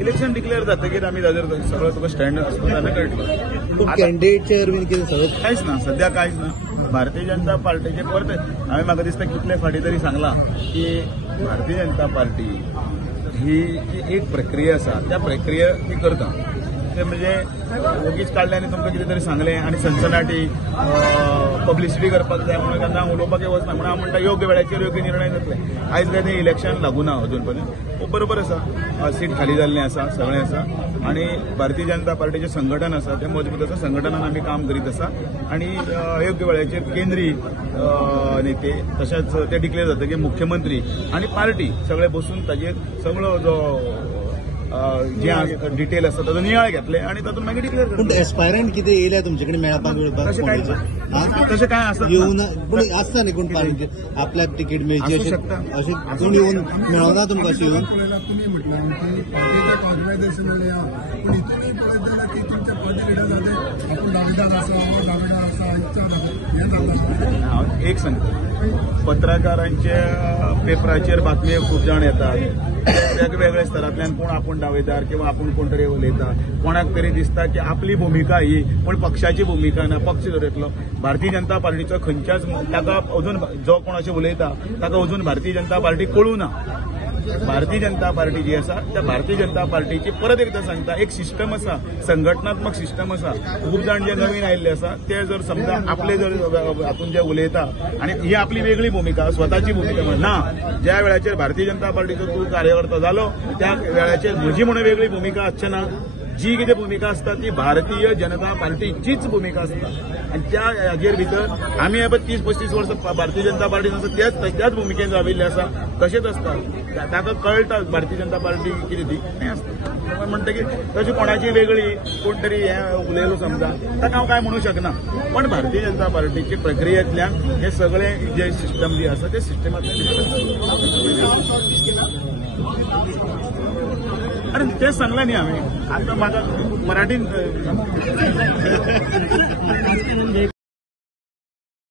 Election declare जातकीर आम्ही ताजेर सगळं तुका स्टँड असतो त्यांना कळटलं. पूण कॅन्डिडेटचे अरविंद कितें सगळं कांयच ना, सध्या कांयच ना. भारतीय जनता पार्टीचे परत हांवें म्हाका दिसता कितले फाटी तरी सांगलां की भारतीय जनता पार्टी ही जी एक प्रक्रिया आसा त्या प्रक्रिया ती करता. ते म्हणजे वगीच काढले आनी तुमकां कितें तरी सांगलें आनी सनसनाटी पब्लिसिटी करपाक जाय म्हणून केन्ना उलोवपाक वचना. म्हणून हांव म्हणटा योग्य वेळाचेर योग्य निर्णय जातले. आयज काय तें इलेक्शन लागूं ना अजून पर्यंत. बरोबर आसा, सीट खाली जाल्लें आसा, सगळें आसा आनी भारतीय जनता पार्टीचें संघटन आसा तें मजबूत आसा. संघटनान आमी काम करीत आसा आनी योग्य वेळाचेर केंद्रीय नेते तशेंच ते डिक्लेअर जातकीर मुख्यमंत्री आनी पार्टी सगळे बसून ताजेर सगळो जो जे डिटेल आसा ताचो नियाळ घेतले आनी तातूंत मागीर डिक्लेअर करतले. पूण एस्पायरंट कितें येयल्या तुमचे कडेन मेळपाक तशें कांय आसत येवन पूण आसता न्ही कोण पार्टी आपल्याक तिकीट मेळची अशें कोण येवन मेळना तुमकां अशें येवन. तुम्ही म्हटलं की पार्टीचं ऑर्गनायझेशन पण इथूनही परत झालं की तुमच्या पार्टी लिडर झाले आपण दावेदार असा दावेदार असा हे झालं. हांव एक सांगता, पत्रकारांच्या पेपराचेर बातम्यो खूब जाण येतात. वेगवेगळ्या स्तरांतल्यान कोण आपूण दावेदार किंवा आपूण कोण तरी उलयता. कोणाक तरी दिसता की आपली भुमिका ही पण पक्षाची भुमिका ना, पक्ष धरतलो. भारतीय जनता पार्टीचो खंयच्याच ताका अजून जो कोण अशें उलयता ताका अजून भारतीय जनता पार्टी कळूं ना. भारतीय जनता पार्टी जी आसा त्या भारतीय जनता पार्टीची परत एकदा सांगता एक सिस्टम आसा, संघटनात्मक सिस्टम आसा. खूब जाण जे नवीन आयिल्ले आसा ते जर समजा आपले जर हातून जे उलयता आनी ही आपली वेगळी भुमिका स्वताची भुमिका ना. ज्या वेळाचेर भारतीय जनता पार्टीचो तूं कार्यकर्ता जालो त्या वेळाचेर म्हजी म्हणून वेगळी भुमिका आसची ना. जी कितें भुमिका आसता ती भारतीय जनता पार्टीचीच भुमिका आसता आनी त्या हाजेर भितर आमी हे 30-35 वर्सां भारतीय जनता पार्टीन आसा त्याच भुमिकेन राविल्ले आसा. तशेंच आसता, ताका कळटा भारतीय जनता पार्टी कितें ती हें आसता. म्हणटा की तशी कोणाची वेगळी कोण तरी हें उलयलो समजा ताका हांव काय म्हणू शकना. पण भारतीय जनता पार्टीचे प्रक्रियेंतल्यान हे सगळे जे सिस्टम जी आसा ते सिस्टमांतल्यान अरे तेच सांगला न्ही हांवें. आता म्हाका मराठीन